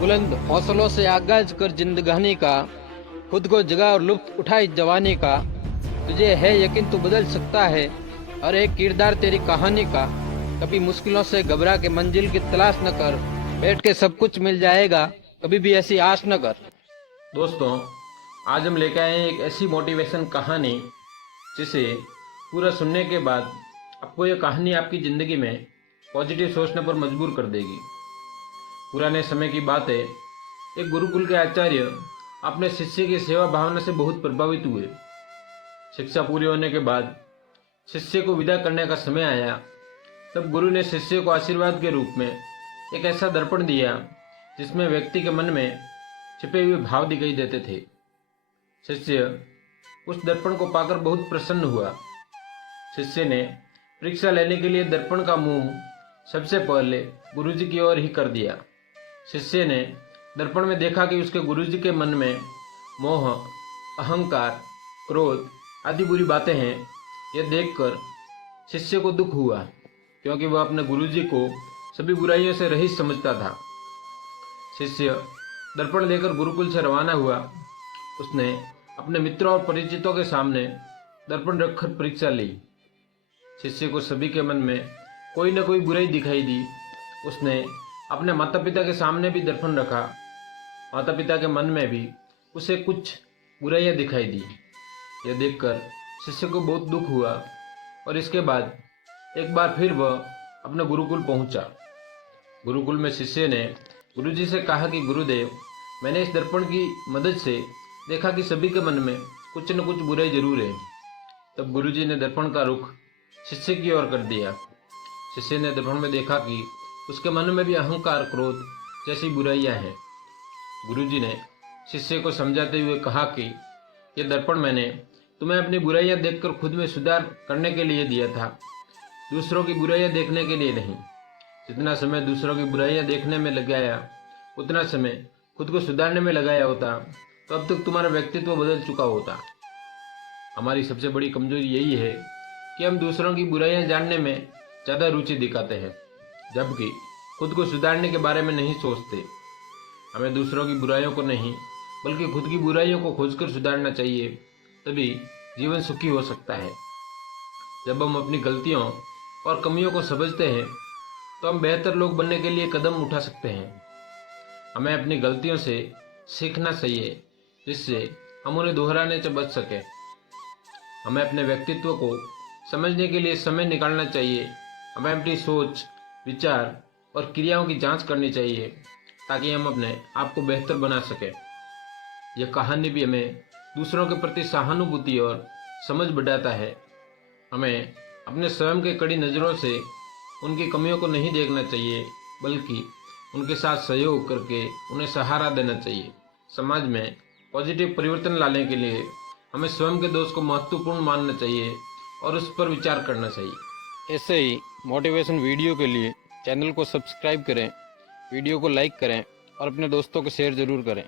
बुलंद हौसलों से आगाज कर जिंदगानी का, खुद को जगा और लुत्फ उठा इस जवानी का। तुझे है यकीन तू बदल सकता है, और एक किरदार तेरी कहानी का। कभी मुश्किलों से घबरा के मंजिल की तलाश न कर, बैठ के सब कुछ मिल जाएगा, कभी भी ऐसी आश न कर। दोस्तों, आज हम लेकर आए हैं एक ऐसी मोटिवेशन कहानी जिसे पूरा सुनने के बाद आपको यह कहानी आपकी ज़िंदगी में पॉजिटिव सोचने पर मजबूर कर देगी। पुराने समय की बात है, एक गुरुकुल के आचार्य अपने शिष्य की सेवा भावना से बहुत प्रभावित हुए। शिक्षा पूरी होने के बाद शिष्य को विदा करने का समय आया। तब गुरु ने शिष्य को आशीर्वाद के रूप में एक ऐसा दर्पण दिया जिसमें व्यक्ति के मन में छिपे हुए भाव दिखाई देते थे। शिष्य उस दर्पण को पाकर बहुत प्रसन्न हुआ। शिष्य ने परीक्षा लेने के लिए दर्पण का मुंह सबसे पहले गुरुजी की ओर ही कर दिया। शिष्य ने दर्पण में देखा कि उसके गुरुजी के मन में मोह, अहंकार, क्रोध आदि बुरी बातें हैं। यह देखकर शिष्य को दुख हुआ, क्योंकि वह अपने गुरुजी को सभी बुराइयों से रहित समझता था। शिष्य दर्पण लेकर गुरुकुल से रवाना हुआ। उसने अपने मित्रों और परिचितों के सामने दर्पण रखकर परीक्षा ली। शिष्य को सभी के मन में कोई न कोई बुराई दिखाई दी। उसने अपने माता पिता के सामने भी दर्पण रखा। माता पिता के मन में भी उसे कुछ बुराइयां दिखाई दी। यह देखकर शिष्य को बहुत दुख हुआ और इसके बाद एक बार फिर वह अपने गुरुकुल पहुंचा। गुरुकुल में शिष्य ने गुरुजी से कहा कि गुरुदेव, मैंने इस दर्पण की मदद से देखा कि सभी के मन में कुछ न कुछ बुराई जरूर है। तब गुरुजी ने दर्पण का रुख शिष्य की ओर कर दिया। शिष्य ने दर्पण में देखा कि उसके मन में भी अहंकार, क्रोध जैसी बुराइयां हैं। गुरुजी ने शिष्य को समझाते हुए कहा कि यह दर्पण मैंने तुम्हें अपनी बुराइयां देखकर खुद में सुधार करने के लिए दिया था, दूसरों की बुराइयां देखने के लिए नहीं। जितना समय दूसरों की बुराइयां देखने में लगाया, उतना समय खुद को सुधारने में लगाया होता तो अब तक तुम्हारा व्यक्तित्व बदल चुका होता। हमारी सबसे बड़ी कमजोरी यही है कि हम दूसरों की बुराइयां जानने में ज़्यादा रुचि दिखाते हैं, जबकि खुद को सुधारने के बारे में नहीं सोचते। हमें दूसरों की बुराइयों को नहीं, बल्कि खुद की बुराइयों को खोजकर सुधारना चाहिए, तभी जीवन सुखी हो सकता है। जब हम अपनी गलतियों और कमियों को समझते हैं तो हम बेहतर लोग बनने के लिए कदम उठा सकते हैं। हमें अपनी गलतियों से सीखना चाहिए, जिससे हम उन्हें दोहराने से बच सकें। हमें अपने व्यक्तित्व को समझने के लिए समय निकालना चाहिए। हमें अपनी सोच, विचार और क्रियाओं की जांच करनी चाहिए ताकि हम अपने आप को बेहतर बना सकें। यह कहानी भी हमें दूसरों के प्रति सहानुभूति और समझ बढ़ाता है। हमें अपने स्वयं के कड़ी नज़रों से उनकी कमियों को नहीं देखना चाहिए, बल्कि उनके साथ सहयोग करके उन्हें सहारा देना चाहिए। समाज में पॉजिटिव परिवर्तन लाने के लिए हमें स्वयं के दोष को महत्वपूर्ण मानना चाहिए और उस पर विचार करना चाहिए। ऐसे ही मोटिवेशन वीडियो के लिए चैनल को सब्सक्राइब करें, वीडियो को लाइक करें और अपने दोस्तों को शेयर ज़रूर करें।